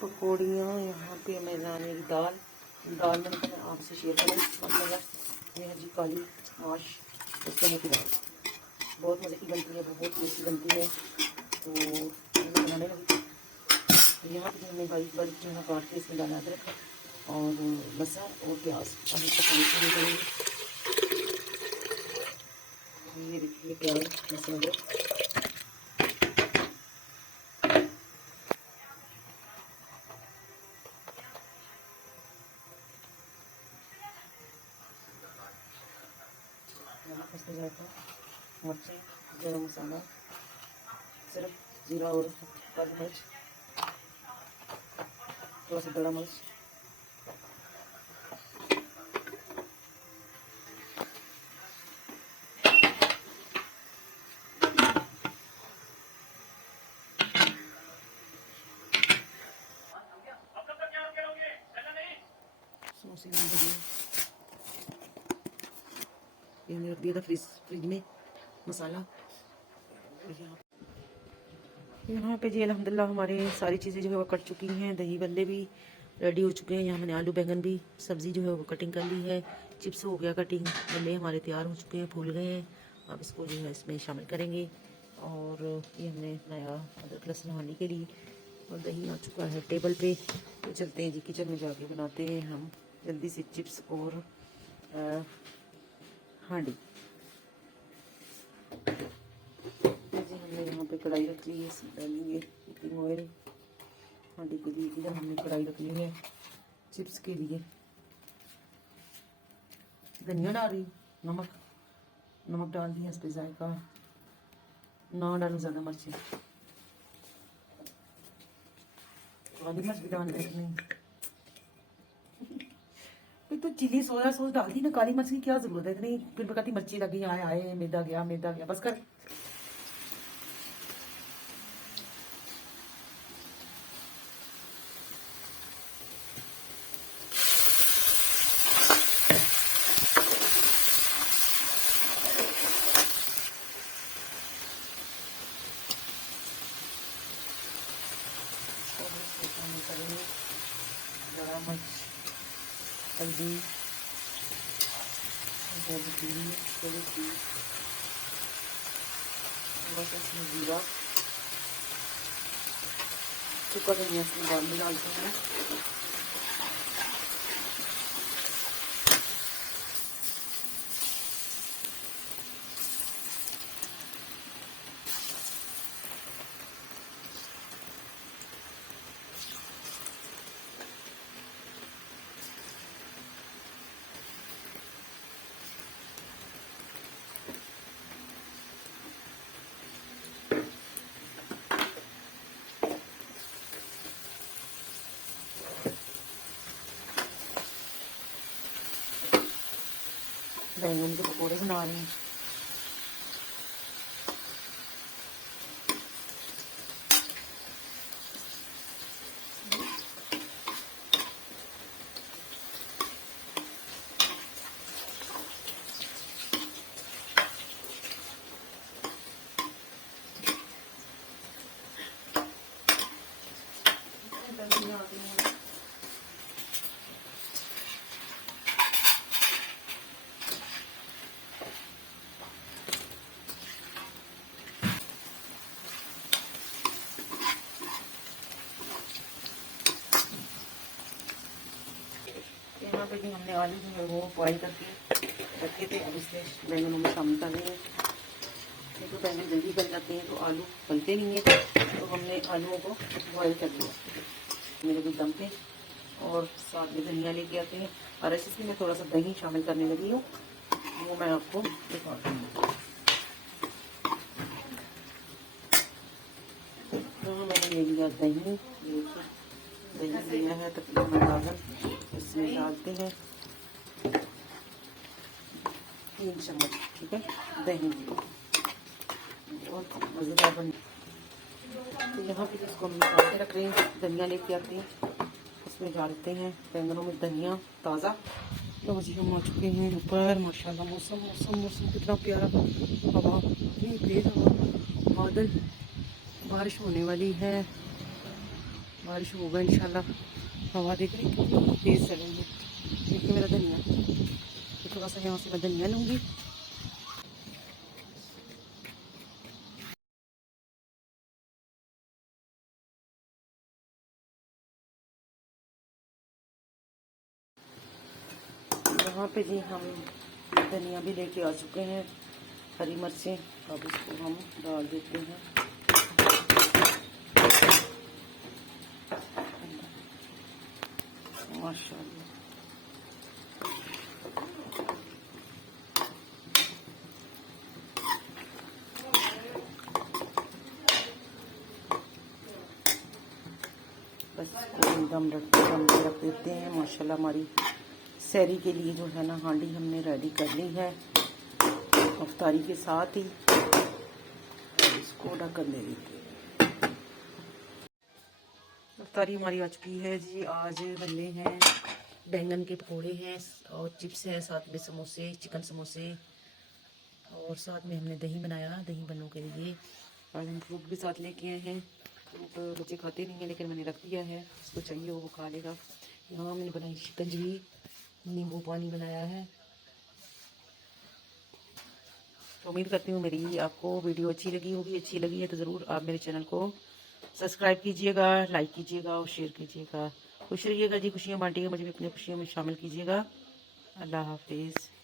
पकौड़ियाँ। यहाँ पे मैंने दाल मैंने कहा आपसे शेयर करें। मसाला ये है जी काली माश चने की दाल, बहुत मज़े की बनती है, बहुत टेस्टी बनती है। तो बनाने लगी। यहाँ पे हमने बारीक बारीक जो है काट के इसमें डाला अदरक और लहसुन और प्याज। अब इसको पानी से करेंगे। ये देखिए प्याज लहसुन अदरक। इसमें जाएगा मिर्ची, गरम मसाला, सिर्फ जीरा और काली मिर्च, थोड़ा सा बड़ा मिर्च। ये हमने रख दिया था फ्रिज में मसाला। यहाँ पे जी अल्हम्दुलिल्लाह हमारे सारी चीज़ें जो है वो कट चुकी हैं। दही बल्ले भी रेडी हो चुके हैं। यहाँ मैंने आलू बैंगन भी सब्ज़ी जो है वो कटिंग कर ली है। चिप्स हो गया कटिंग, बल्ले हमारे तैयार हो चुके हैं, फूल गए हैं। अब इसको जो है इसमें शामिल करेंगे। और ये हमने नया अदरक लहसुन हांडी के लिए, और दही आ चुका है टेबल पे। तो चलते हैं जी किचन में जाके बनाते हैं हम जल्दी से चिप्स और हांडी। जी हमने यहाँ पे कढ़ाई रख ली है, इसमें डालेंगे कुकिंग ऑयल हांडी के लिए। इधर हमने कढ़ाई रख ली है चिप्स के लिए। धनिया डाल रही, नमक डाल दिया इस पे, जायका ना डालूं ज़्यादा मिर्ची, काली मिर्च भी डाल नहीं। तो चिली सोया सॉस डाल दी ना, काली मिर्च की क्या जरूरत है इतनी। फिर कहती मिर्ची लगी, आए आए मैदा गया बस कर। बड़ा मिर्च, हल्दी, बस इसमें जीरा, सूखा धनिया इसमें बाद में डालते हैं। बैंगन के पकौड़े बना रहे हैं। यहाँ पे भी हमने आलू जो है वो बॉयल करके रखे थे, अब इसमें बैंगनों में शामिल कर रहे हैं। नहीं तो बैंगन जल्दी गल जाते हैं तो आलू गलते नहीं है, तो हमने आलूओं को बॉयल कर लिया मेरे भी दम पे। और साथ में धनिया लेके आते हैं, और इसमें मैं थोड़ा सा दही शामिल करने लगी हूँ, वो मैं आपको दिखाती हूँ। तो मैंने ले लिया दही, लिया है तकरीबन अंदाज़न, इसमें डालते हैं 3 चम्मच, ठीक है, दही। बहुत मज़ेदार बन। तो यहाँ पे इसको हम निकाल के रख रहे हैं, धनिया लेके आते हैं, इसमें डालते हैं बैंगनों में धनिया ताज़ा। तो जी हम आ चुके हैं ऊपर। माशाल्लाह मौसम कितना प्यारा, हवा इतनी तेज़ हवा, बादल, बारिश होने वाली है। बारिश होगा इंशाल्लाह। हवा देख रही कितनी तेज चल रही है। देखिए मेरा धनिया, तो थोड़ा सा यहाँ से मैं धनिया लूँगी। यहाँ पे जी हम धनिया भी लेके आ चुके हैं, हरी मिर्चें, अब इसको हम डाल देते हैं। माशाल्लाह बस इसको दम रख देते हैं। माशाल्लाह हमारी सहरी के लिए जो है ना हांडी हमने रेडी कर ली है अफ्तारी के साथ ही। इसको ढक्कन दे देते हैं। अफ्तारी हमारी आ चुकी है जी। आज बने हैं बैंगन के पकौड़े हैं और चिप्स हैं, साथ में समोसे, चिकन समोसे, और साथ में हमने दही बनाया दही बल्लों के लिए। आज हम फ्रूट भी साथ लेके आए हैं। फ्रूट बच्चे खाते नहीं हैं लेकिन मैंने रख दिया है, उसको चाहिए वो खा लेगा। यहाँ मैंने बनाई शिकंजी, नींबू पानी बनाया है। तो उम्मीद करती हूँ मेरी आपको वीडियो अच्छी लगी होगी। अच्छी लगी है तो ज़रूर आप मेरे चैनल को सब्सक्राइब कीजिएगा, लाइक कीजिएगा और शेयर कीजिएगा। खुश रहिएगा जी, खुशियाँ बांटिएगा, मुझे भी अपनी खुशियों में शामिल कीजिएगा। अल्लाह हाफिज़।